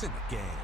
points in the game.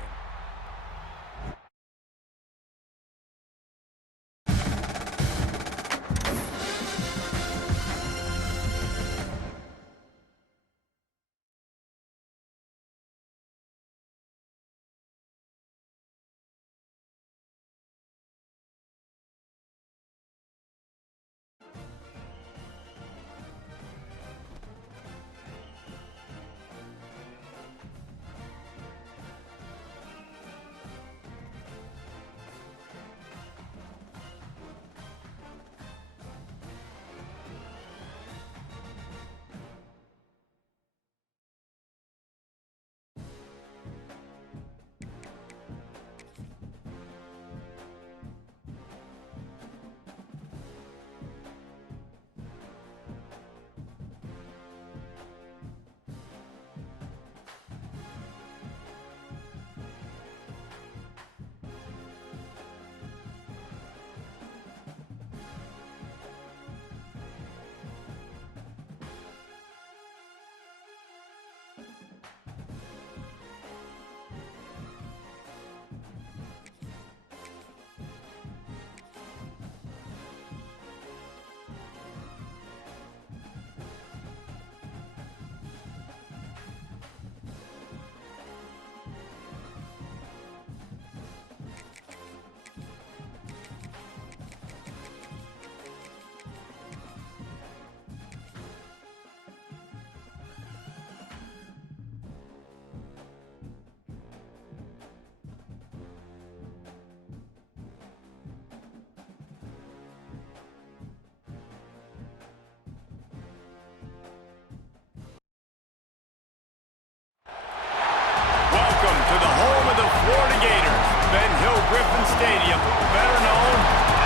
Griffin Stadium, better known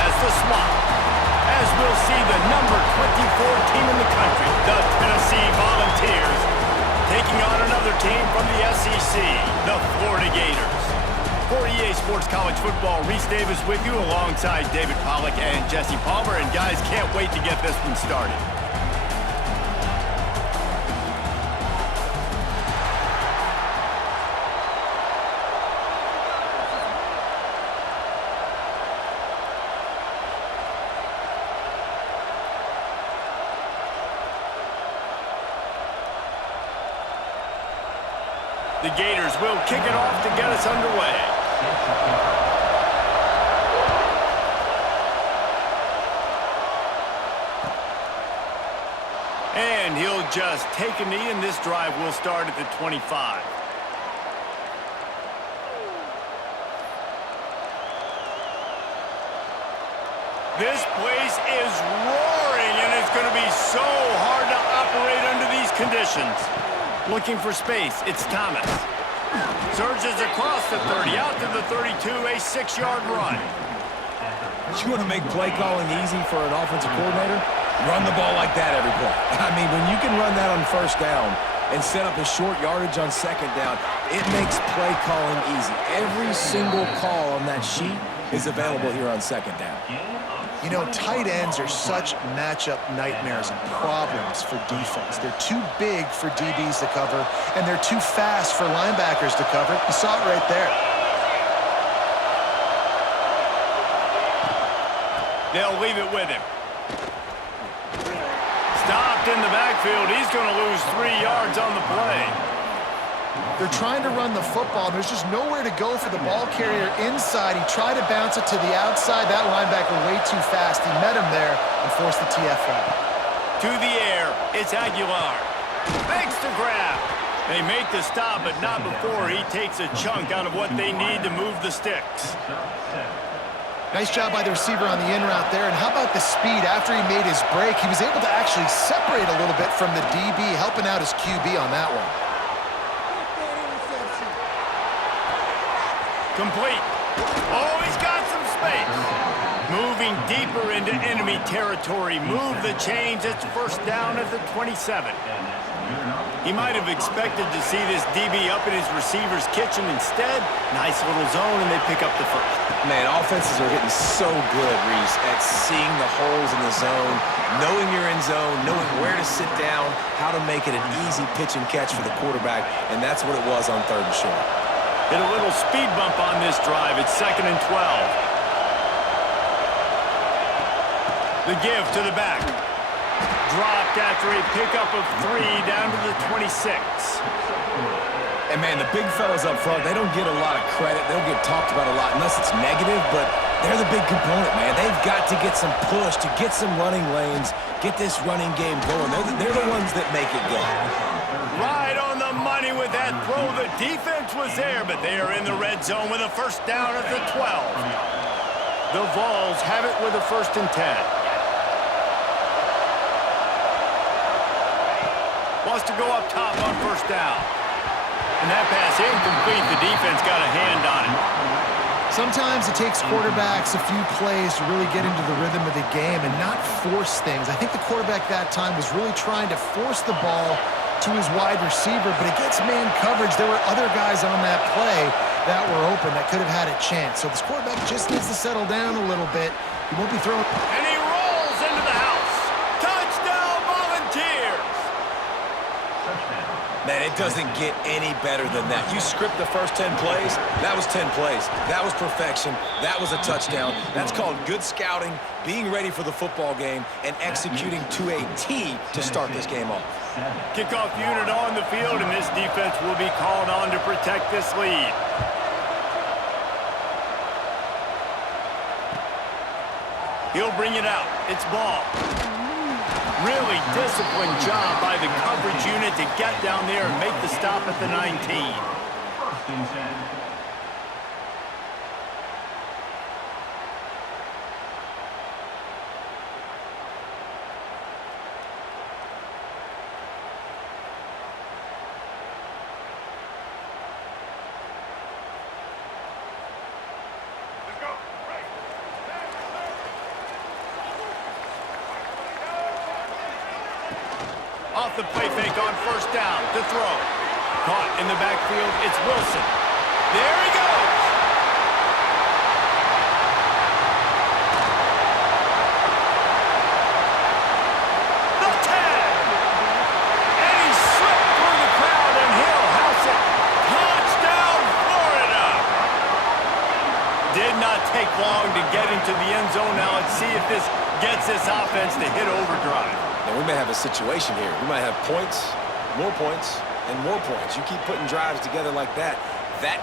as the Swamp, as we'll see the number 24 team in the country, the Tennessee Volunteers, taking on another team from the SEC, the Florida Gators. For EA Sports College Football, Reese Davis with you alongside David Pollack and Jesse Palmer, and guys, can't wait to get this one started. The Gators will kick it off to get us underway. And he'll just take a knee, and this drive will start at the 25. This place is roaring, and it's going to be so hard to operate under these conditions. Looking for space, it's Thomas. Surges across the 30, out to the 32, a 6-yard run. You want to make play calling easy for an offensive coordinator? Run the ball like that every play. I mean, when you can run that on first down and set up a short yardage on second down, it makes play calling easy. Every single call on that sheet is available here on second down. You know, tight ends are such matchup nightmares and problems for defense. They're too big for DBs to cover, and they're too fast for linebackers to cover. You saw it right there. They'll leave it with him. Stopped in the backfield. He's going to lose 3 yards on the play. They're trying to run the football. There's just nowhere to go for the ball carrier inside. He tried to bounce it to the outside. That linebacker way too fast. He met him there and forced the TFL. To the air, it's Aguilar. Makes the grab. They make the stop, but not before he takes a chunk out of what they need to move the sticks. Nice job by the receiver on the in route there. And how about the speed after he made his break? He was able to actually separate a little bit from the DB, helping out his QB on that one. Complete. Oh, he's got some space. Moving deeper into enemy territory. Move the chains. It's first down at the 27. He might have expected to see this DB up in his receiver's kitchen. Instead, nice little zone, and they pick up the first. Man, offenses are getting so good, Reese, at seeing the holes in the zone, knowing you're in zone, knowing where to sit down, how to make it an easy pitch and catch for the quarterback, and that's what it was on 3rd and short. Hit a little speed bump on this drive. It's 2nd and 12. The give to the back. Dropped after a pickup of 3 down to the 26. And, man, the big fellas up front, they don't get a lot of credit. They don't get talked about a lot unless it's negative, but they're the big component, man. They've got to get some push, to get some running lanes, get this running game going. They're the ones that make it go. Right on the money with that throw. The defense was there, but they are in the red zone with a first down at the 12. The Vols have it with a 1st and 10. Wants to go up top on 1st down. And that pass incomplete. The defense got a hand on it. Sometimes it takes quarterbacks a few plays to really get into the rhythm of the game and not force things. I think the quarterback that time was really trying to force the ball to his wide receiver, but against man coverage, there were other guys on that play that were open that could have had a chance. So this quarterback just needs to settle down a little bit. He won't be throwing. And he rolls into the house. Touchdown, Volunteers! Man, it doesn't get any better than that. You script the first 10 plays, that was 10 plays. That was perfection. That was a touchdown. That's called good scouting, being ready for the football game, and executing to a T to start this game off. Kickoff unit on the field, and this defense will be called on to protect this lead. He'll bring it out. It's ball. Really disciplined job by the coverage unit to get down there and make the stop at the 19. Off the play fake on 1st down to throw. Caught in the backfield, it's Wilson. There he goes! The 10! And he slipped through the crowd, and he'll house it. Touchdown, Florida! Did not take long to get into the end zone. Now let's see if this gets this offense to hit overdrive. And we may have a situation here. We might have points, and more points. You keep putting drives together like that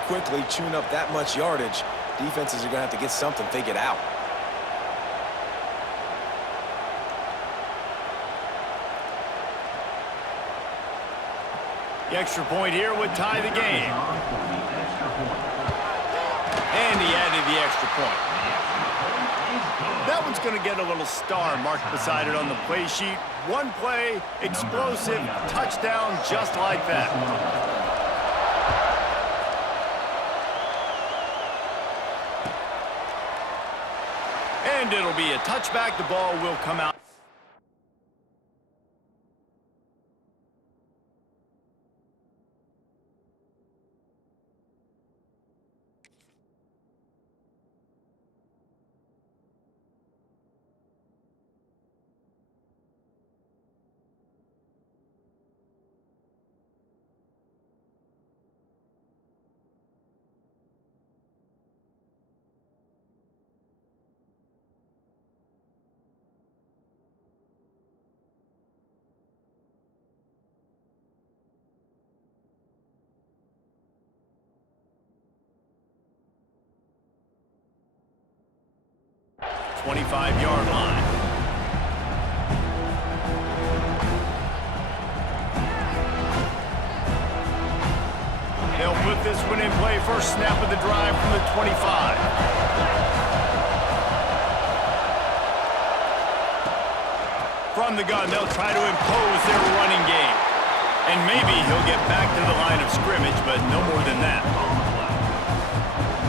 quickly, chewing up that much yardage, defenses are going to have to get something figured out. The extra point here would tie the game. And he added the extra point. That one's going to get a little star marked beside it on the play sheet. One play, explosive, touchdown just like that. And it'll be a touchback. The ball will come out. Yard line. They'll put this one in play. First snap of the drive from the 25. From the gun, they'll try to impose their running game. And maybe he'll get back to the line of scrimmage, but no more than that.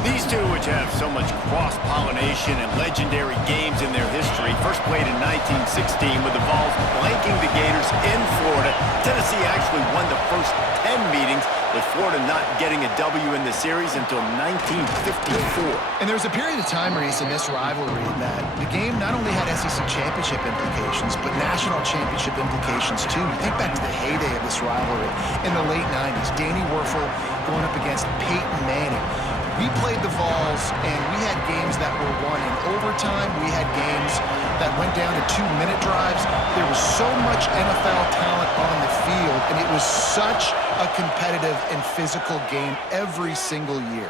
These two, which have so much cross-pollination and legendary games in their history, first played in 1916 with the Vols blanking the Gators in Florida to Tennessee actually won the first 10 meetings, with Florida not getting a W in the series until 1954. And there was a period of time, Reese, in this rivalry that the game not only had SEC championship implications, but national championship implications too. You think back to the heyday of this rivalry in the late 90s. Danny Werfel going up against Peyton Manning. We played the Vols, and we had games that were won in overtime. We had games that went down to 2-minute drives. There was so much NFL talent on the field, and it was such a competitive and physical game every single year.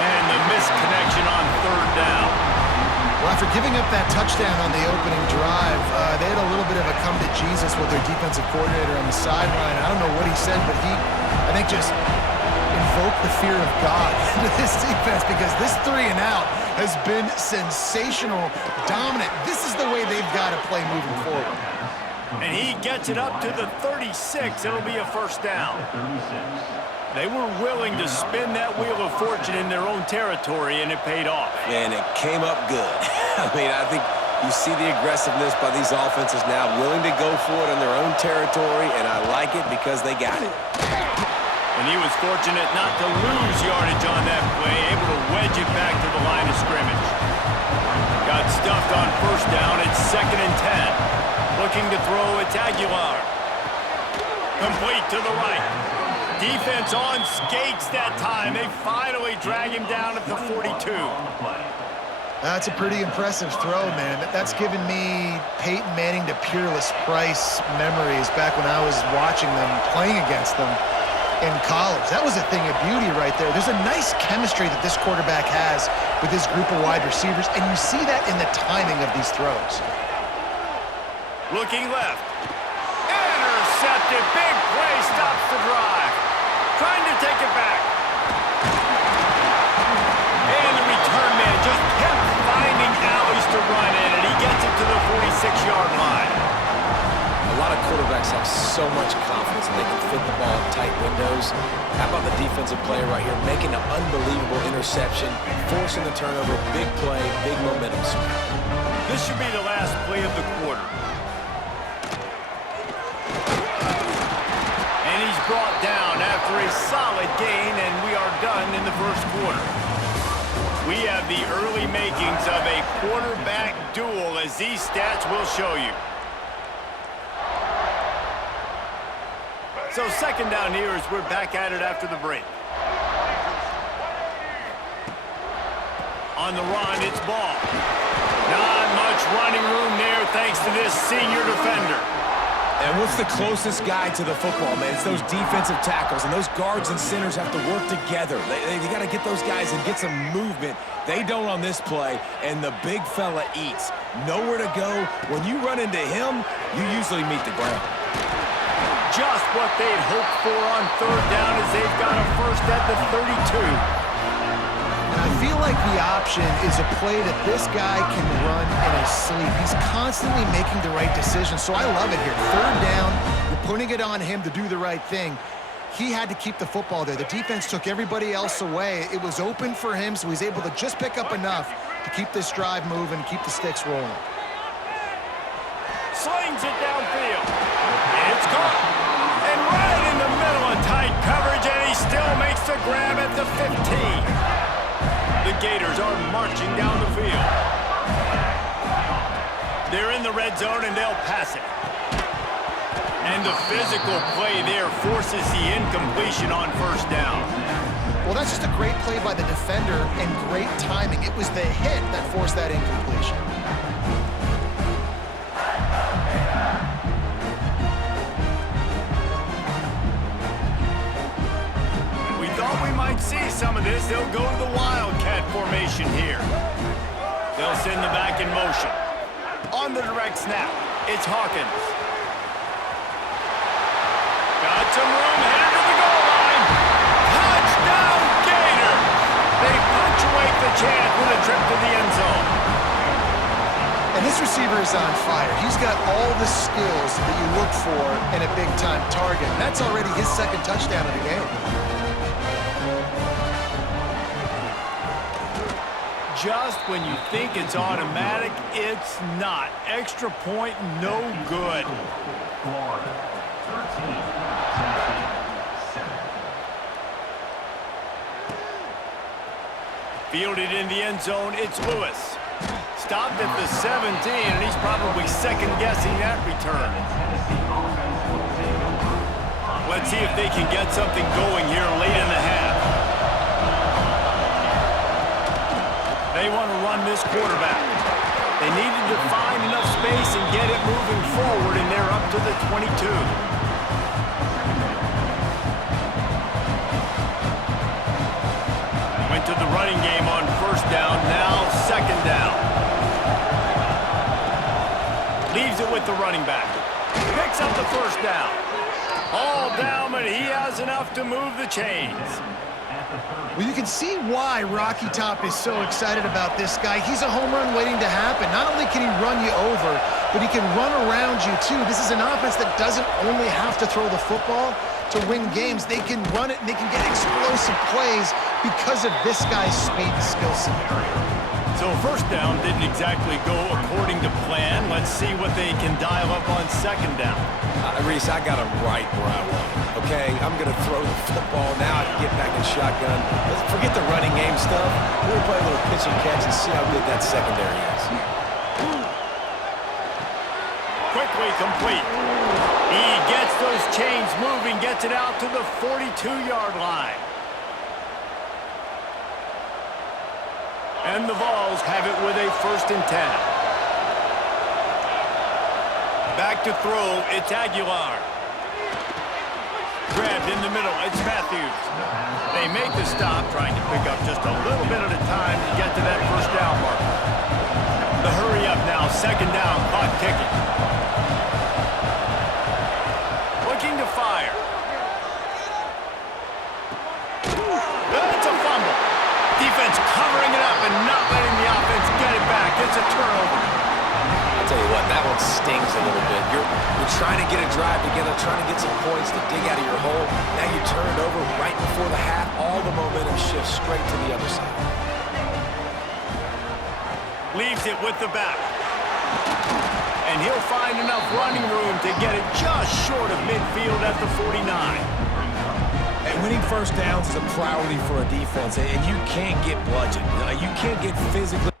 And the missed connection on third down. Well, after giving up that touchdown on the opening drive, they had a little bit of a come to Jesus with their defensive coordinator on the sideline. I don't know what he said, but he, I think, just invoke the fear of God into this defense, because this 3-and-out has been sensational, dominant. This is the way they've got to play moving forward. And he gets it up to the 36. It'll be a first down. They were willing to spin that wheel of fortune in their own territory, and it paid off. And it came up good. I mean, I think you see the aggressiveness by these offenses now, willing to go for it in their own territory, and I like it because they got it. And he was fortunate not to lose yardage on that play, able to wedge it back to the line of scrimmage. Got stuffed on first down. It's 2nd and 10. Looking to throw, it's Aguilar. Complete to the right. Defense on skates that time. They finally drag him down at the 42. That's a pretty impressive throw, man. That's given me Peyton Manning to Peerless Price memories back when I was watching them, playing against them in college. That was a thing of beauty right there. There's a nice chemistry that this quarterback has with this group of wide receivers, and you see that in the timing of these throws. Looking left. Intercepted. Big play. Stops the drive. Trying to take it back. And the return man just kept finding alleys to run in, and he gets it to the 46-yard line. A lot of quarterbacks have so much confidence that they can fit the ball in tight windows. How about the defensive player right here making an unbelievable interception, forcing the turnover, big play, big momentum swing. This should be the last play of the quarter. And he's brought down after a solid gain, and we are done in the first quarter. We have the early makings of a quarterback duel, as these stats will show you. So 2nd down here as we're back at it after the break. On the run, it's Ball. Not much running room there thanks to this senior defender. And what's the closest guy to the football, man? It's those defensive tackles, and those guards and centers have to work together. They got to get those guys and get some movement. They don't on this play, and the big fella eats. Nowhere to go. When you run into him, you usually meet the ground. Just what they'd hoped for on third down, as they've got a first at the 32. And I feel like the option is a play that this guy can run in his sleep. He's constantly making the right decision, so I love it here. Third down, you're putting it on him to do the right thing. He had to keep the football there. The defense took everybody else away. It was open for him, so he's able to just pick up enough to keep this drive moving, keep the sticks rolling. Slings it downfield. It's caught. And right in the middle of tight coverage, and he still makes the grab at the 15. The Gators are marching down the field. They're in the red zone, and they'll pass it. And the physical play there forces the incompletion on first down. Well, that's just a great play by the defender and great timing. It was the hit that forced that incompletion. We thought we might see some of this. They'll go to the Wildcat formation here. They'll send the back in motion. On the direct snap, it's Hawkins. Got some room, headed to the goal line. Touchdown, Gator! They punctuate the chance with a trip to the end zone. And this receiver is on fire. He's got all the skills that you look for in a big-time target. And that's already his 2nd touchdown of the game. Just when you think it's automatic, it's not. Extra point, no good. Fielded in the end zone, it's Lewis. Stopped at the 17, and he's probably second-guessing that return. Let's see if they can get something going here late in the half. They want to run this quarterback. They needed to find enough space and get it moving forward, and they're up to the 22. Went to the running game on first down, now second down. Leaves it with the running back. Picks up the first down. All down, but he has enough to move the chains. Well, you can see why Rocky Top is so excited about this guy. He's a home run waiting to happen. Not only can he run you over, but he can run around you too. This is an offense that doesn't only have to throw the football to win games. They can run it and they can get explosive plays because of this guy's speed and skill set. So first down didn't exactly go according to plan. Let's see what they can dial up on second down. Reese, I got him right where I want him, okay? I'm going to throw the football. Now I can get back in shotgun. Let's forget the running game stuff. We're going to play a little pitch and catch and see how good that secondary is. Quickly complete. He gets those chains moving, gets it out to the 42-yard line. And the Vols have it with a 1st and 10. Back to throw, it's Aguilar. Grabbed in the middle, it's Matthews. They make the stop, trying to pick up just a little bit at a time to get to that first down marker. The hurry up now, second down, clock ticking. Looking to fire. It's a fumble. Defense covering it up and not letting the offense get it back. It's a turnover. I'll tell you what, that one stings a little bit. You're trying to get a drive together, trying to get some points to dig out of your hole. Now you turn it over right before the half. All the momentum shifts straight to the other side. Leaves it with the back. And he'll find enough running room to get it just short of midfield at the 49. And winning first downs is a priority for a defense, and you can't get bludgeoned. You can't get physically